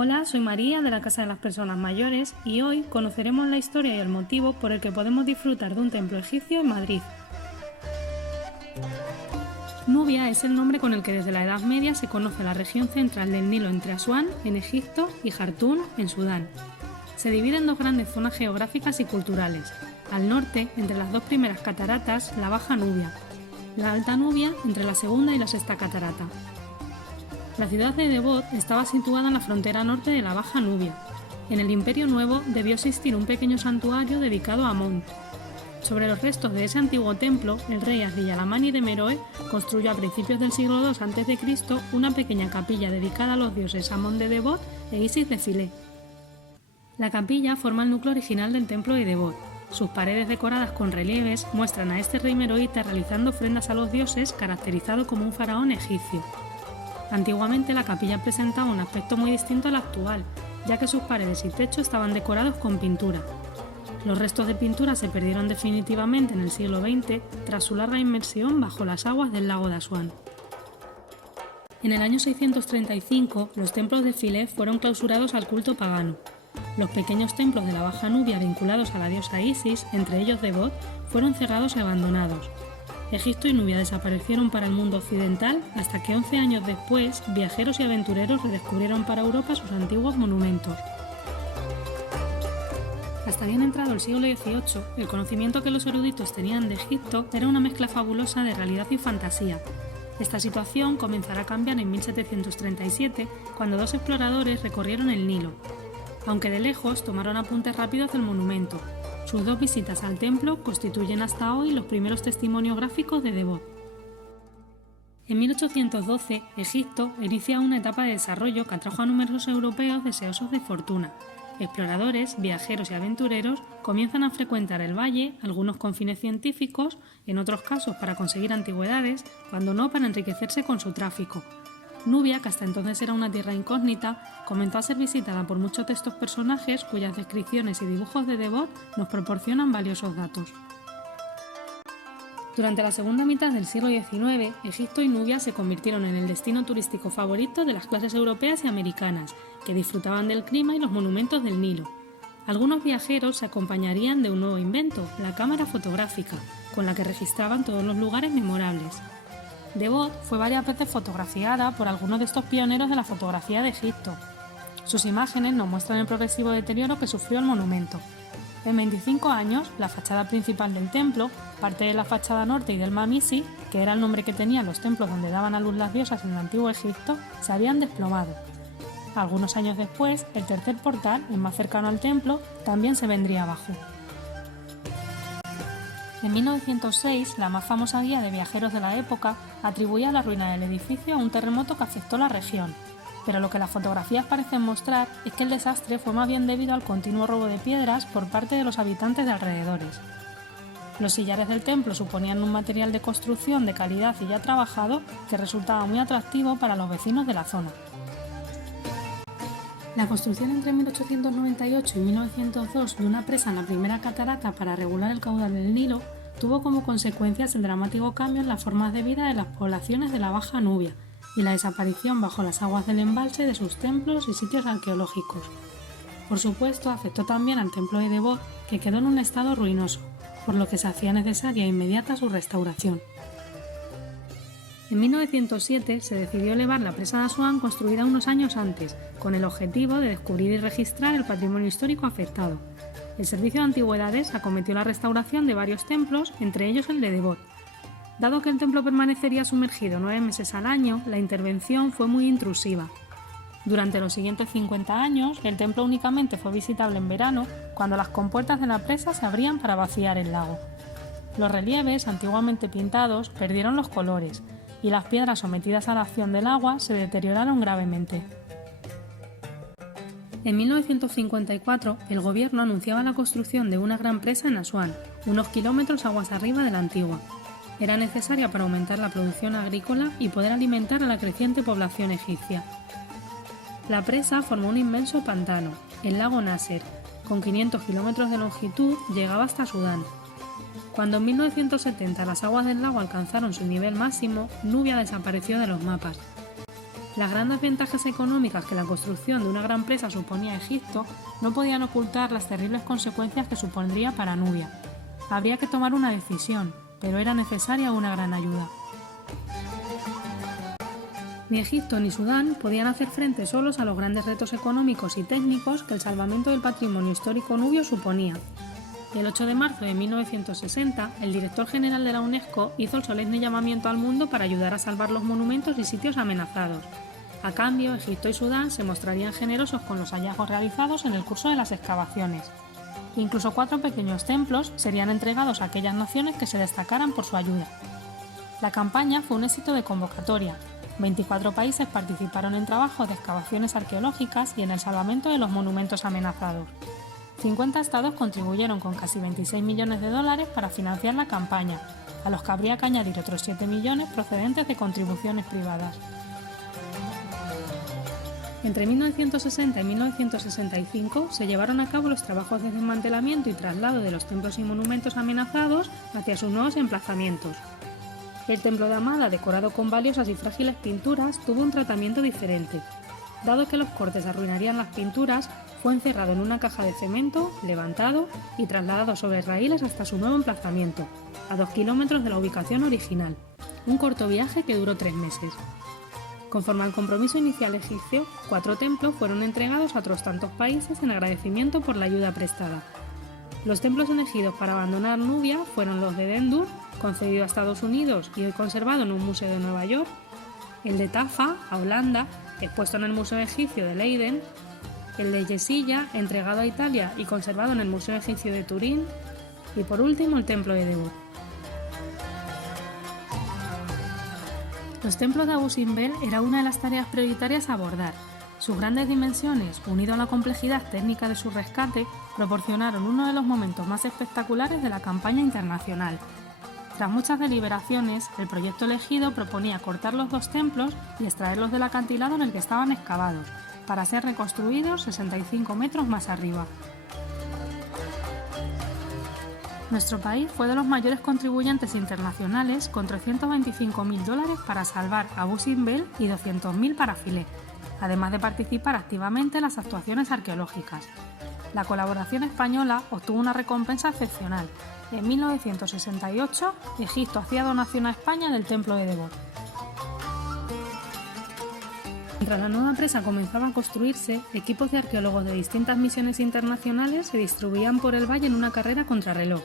Hola, soy María de la Casa de las Personas Mayores y hoy conoceremos la historia y el motivo por el que podemos disfrutar de un templo egipcio en Madrid. Nubia es el nombre con el que desde la Edad Media se conoce la región central del Nilo entre Asuán, en Egipto, y Jartún, en Sudán. Se divide en dos grandes zonas geográficas y culturales. Al norte, entre las dos primeras cataratas, la Baja Nubia. La Alta Nubia, entre la segunda y la sexta catarata. La ciudad de Devot estaba situada en la frontera norte de la Baja Nubia. En el Imperio Nuevo debió existir un pequeño santuario dedicado a Amón. Sobre los restos de ese antiguo templo, el rey Asdrúbal de Meroe construyó a principios del siglo II a.C. una pequeña capilla dedicada a los dioses Amón de Devot e Isis de Filé. La capilla forma el núcleo original del templo de Devot. Sus paredes decoradas con relieves muestran a este rey meroíta realizando ofrendas a los dioses, caracterizado como un faraón egipcio. Antiguamente la capilla presentaba un aspecto muy distinto al actual, ya que sus paredes y techo estaban decorados con pintura. Los restos de pintura se perdieron definitivamente en el siglo XX tras su larga inmersión bajo las aguas del lago de Asuán. En el año 635, los templos de Filé fueron clausurados al culto pagano. Los pequeños templos de la Baja Nubia vinculados a la diosa Isis, entre ellos Devot, fueron cerrados y abandonados. Egipto y Nubia desaparecieron para el mundo occidental hasta que 11 años después, viajeros y aventureros redescubrieron para Europa sus antiguos monumentos. Hasta bien entrado el siglo XVIII, el conocimiento que los eruditos tenían de Egipto era una mezcla fabulosa de realidad y fantasía. Esta situación comenzará a cambiar en 1737, cuando dos exploradores recorrieron el Nilo. Aunque de lejos, tomaron apuntes rápidos del monumento. Sus dos visitas al templo constituyen hasta hoy los primeros testimonios gráficos de Devot. En 1812, Egipto inicia una etapa de desarrollo que atrajo a numerosos europeos deseosos de fortuna. Exploradores, viajeros y aventureros comienzan a frecuentar el valle, algunos con fines científicos, en otros casos para conseguir antigüedades, cuando no para enriquecerse con su tráfico. Nubia, que hasta entonces era una tierra incógnita, comenzó a ser visitada por muchos de estos personajes cuyas descripciones y dibujos de Devot nos proporcionan valiosos datos. Durante la segunda mitad del siglo XIX, Egipto y Nubia se convirtieron en el destino turístico favorito de las clases europeas y americanas, que disfrutaban del clima y los monumentos del Nilo. Algunos viajeros se acompañarían de un nuevo invento, la cámara fotográfica, con la que registraban todos los lugares memorables. Devot fue varias veces fotografiada por algunos de estos pioneros de la fotografía de Egipto. Sus imágenes nos muestran el progresivo deterioro que sufrió el monumento. En 25 años, la fachada principal del templo, parte de la fachada norte y del Mamisi, que era el nombre que tenían los templos donde daban a luz las diosas en el antiguo Egipto, se habían desplomado. Algunos años después, el tercer portal, el más cercano al templo, también se vendría abajo. En 1906, la más famosa guía de viajeros de la época atribuía la ruina del edificio a un terremoto que afectó la región, pero lo que las fotografías parecen mostrar es que el desastre fue más bien debido al continuo robo de piedras por parte de los habitantes de alrededores. Los sillares del templo suponían un material de construcción de calidad y ya trabajado que resultaba muy atractivo para los vecinos de la zona. La construcción entre 1898 y 1902 de una presa en la primera catarata para regular el caudal del Nilo tuvo como consecuencias el dramático cambio en las formas de vida de las poblaciones de la Baja Nubia y la desaparición bajo las aguas del embalse de sus templos y sitios arqueológicos. Por supuesto, afectó también al templo de Devot, que quedó en un estado ruinoso, por lo que se hacía necesaria e inmediata su restauración. En 1907 se decidió elevar la presa de Asuán construida unos años antes, con el objetivo de descubrir y registrar el patrimonio histórico afectado. El Servicio de Antigüedades acometió la restauración de varios templos, entre ellos el de Devot. Dado que el templo permanecería sumergido 9 meses al año, la intervención fue muy intrusiva. Durante los siguientes 50 años, el templo únicamente fue visitable en verano, cuando las compuertas de la presa se abrían para vaciar el lago. Los relieves, antiguamente pintados, perdieron los colores, y las piedras sometidas a la acción del agua se deterioraron gravemente. En 1954, el gobierno anunciaba la construcción de una gran presa en Asuán, unos kilómetros aguas arriba de la antigua. Era necesaria para aumentar la producción agrícola y poder alimentar a la creciente población egipcia. La presa formó un inmenso pantano, el lago Nasser. Con 500 kilómetros de longitud, llegaba hasta Sudán. Cuando en 1970 las aguas del lago alcanzaron su nivel máximo, Nubia desapareció de los mapas. Las grandes ventajas económicas que la construcción de una gran presa suponía a Egipto no podían ocultar las terribles consecuencias que supondría para Nubia. Habría que tomar una decisión, pero era necesaria una gran ayuda. Ni Egipto ni Sudán podían hacer frente solos a los grandes retos económicos y técnicos que el salvamento del patrimonio histórico nubio suponía. El 8 de marzo de 1960, el director general de la UNESCO hizo el solemne llamamiento al mundo para ayudar a salvar los monumentos y sitios amenazados. A cambio, Egipto y Sudán se mostrarían generosos con los hallazgos realizados en el curso de las excavaciones. Incluso 4 pequeños templos serían entregados a aquellas naciones que se destacaran por su ayuda. La campaña fue un éxito de convocatoria. 24 países participaron en trabajos de excavaciones arqueológicas y en el salvamento de los monumentos amenazados. 50 estados contribuyeron con casi 26 millones de dólares para financiar la campaña, a los que habría que añadir otros 7 millones procedentes de contribuciones privadas. Entre 1960 y 1965 se llevaron a cabo los trabajos de desmantelamiento y traslado de los templos y monumentos amenazados hacia sus nuevos emplazamientos. El templo de Amada, decorado con valiosas y frágiles pinturas, tuvo un tratamiento diferente. Dado que los cortes arruinarían las pinturas, fue encerrado en una caja de cemento, levantado y trasladado sobre raíles hasta su nuevo emplazamiento, a 2 kilómetros de la ubicación original. Un corto viaje que duró 3 meses. Conforme al compromiso inicial egipcio, 4 templos fueron entregados a otros tantos países en agradecimiento por la ayuda prestada. Los templos elegidos para abandonar Nubia fueron los de Dendur, concedido a Estados Unidos y hoy conservado en un museo de Nueva York, el de Tafa, a Holanda, expuesto en el Museo Egipcio de Leiden, el de Yesilla, entregado a Italia y conservado en el Museo Egipcio de Turín, y por último el templo de Debod. Los templos de Abu Simbel era una de las tareas prioritarias a abordar. Sus grandes dimensiones, unido a la complejidad técnica de su rescate, proporcionaron uno de los momentos más espectaculares de la campaña internacional. Tras muchas deliberaciones, el proyecto elegido proponía cortar los 2 templos y extraerlos del acantilado en el que estaban excavados, para ser reconstruidos 65 metros más arriba. Nuestro país fue de los mayores contribuyentes internacionales, con $325.000 para salvar Abu Simbel y $200.000 para Philae, además de participar activamente en las actuaciones arqueológicas. La colaboración española obtuvo una recompensa excepcional. En 1968, Egipto hacía donación a España del templo de Debod. Mientras la nueva presa comenzaba a construirse, equipos de arqueólogos de distintas misiones internacionales se distribuían por el valle en una carrera contrarreloj.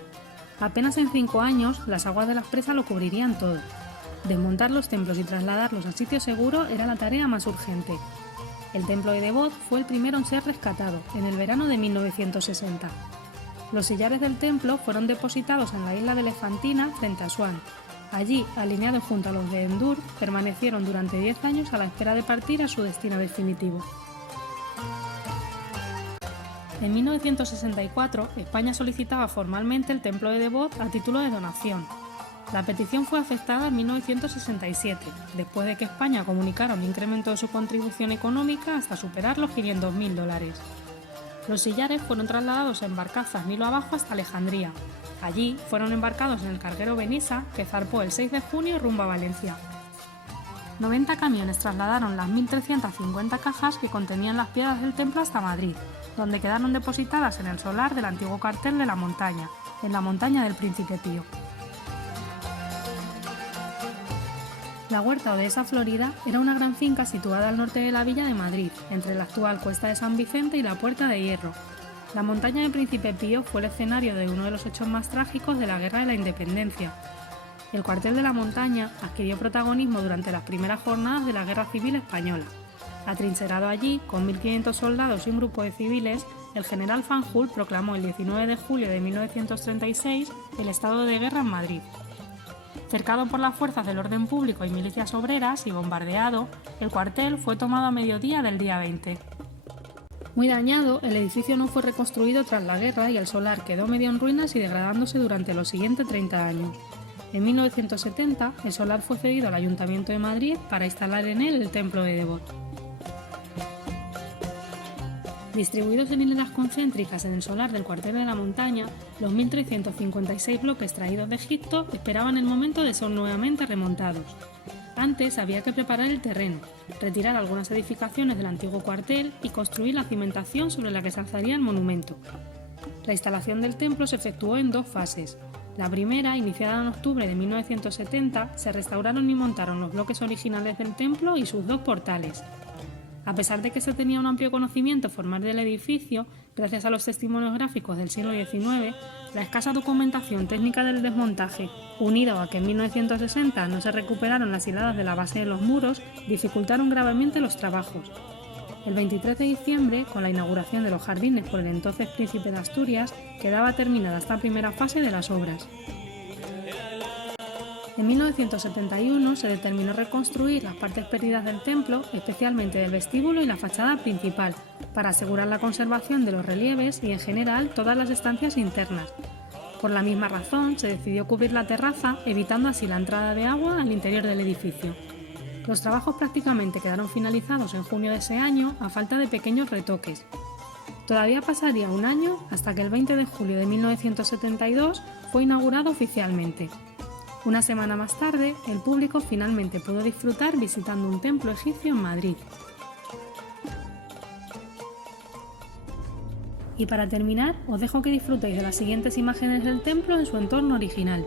Apenas en 5 años, las aguas de la presa lo cubrirían todo. Desmontar los templos y trasladarlos a sitio seguro era la tarea más urgente. El templo de Debod fue el primero en ser rescatado, en el verano de 1960. Los sillares del templo fueron depositados en la isla de Elefantina, frente a Asuán. Allí, alineados junto a los de Endur, permanecieron durante 10 años a la espera de partir a su destino definitivo. En 1964, España solicitaba formalmente el templo de Debod a título de donación. La petición fue aceptada en 1967, después de que España comunicara un incremento de su contribución económica hasta superar los $500.000. Los sillares fueron trasladados en barcazas Nilo abajo hasta Alejandría. Allí fueron embarcados en el carguero Benissa, que zarpó el 6 de junio rumbo a Valencia. 90 camiones trasladaron las 1.350 cajas que contenían las piedras del templo hasta Madrid, donde quedaron depositadas en el solar del antiguo cuartel de la montaña, en la montaña del Príncipe Pío. La Huerta o Dehesa Florida era una gran finca situada al norte de la villa de Madrid, entre la actual Cuesta de San Vicente y la Puerta de Hierro. La montaña del Príncipe Pío fue el escenario de uno de los hechos más trágicos de la Guerra de la Independencia. El cuartel de la montaña adquirió protagonismo durante las primeras jornadas de la Guerra Civil Española. Atrincherado allí, con 1.500 soldados y un grupo de civiles, el general Fanjul proclamó el 19 de julio de 1936 el estado de guerra en Madrid. Cercado por las fuerzas del orden público y milicias obreras y bombardeado, el cuartel fue tomado a mediodía del día 20. Muy dañado, el edificio no fue reconstruido tras la guerra y el solar quedó medio en ruinas y degradándose durante los siguientes 30 años. En 1970, el solar fue cedido al Ayuntamiento de Madrid para instalar en él el templo de Debod. Distribuidos en hileras concéntricas en el solar del cuartel de la montaña, los 1.356 bloques traídos de Egipto esperaban el momento de ser nuevamente remontados. Antes había que preparar el terreno, retirar algunas edificaciones del antiguo cuartel y construir la cimentación sobre la que se alzaría el monumento. La instalación del templo se efectuó en 2 fases. La primera, iniciada en octubre de 1970, se restauraron y montaron los bloques originales del templo y sus 2 portales. A pesar de que se tenía un amplio conocimiento formal del edificio, gracias a los testimonios gráficos del siglo XIX, la escasa documentación técnica del desmontaje, unido a que en 1960 no se recuperaron las hiladas de la base de los muros, dificultaron gravemente los trabajos. El 23 de diciembre, con la inauguración de los jardines por el entonces príncipe de Asturias, quedaba terminada esta primera fase de las obras. En 1971 se determinó reconstruir las partes perdidas del templo, especialmente del vestíbulo y la fachada principal, para asegurar la conservación de los relieves y, en general, todas las estancias internas. Por la misma razón, se decidió cubrir la terraza, evitando así la entrada de agua al interior del edificio. Los trabajos prácticamente quedaron finalizados en junio de ese año, a falta de pequeños retoques. Todavía pasaría un año hasta que el 20 de julio de 1972 fue inaugurado oficialmente. Una semana más tarde, el público finalmente pudo disfrutar visitando un templo egipcio en Madrid. Y para terminar, os dejo que disfrutéis de las siguientes imágenes del templo en su entorno original.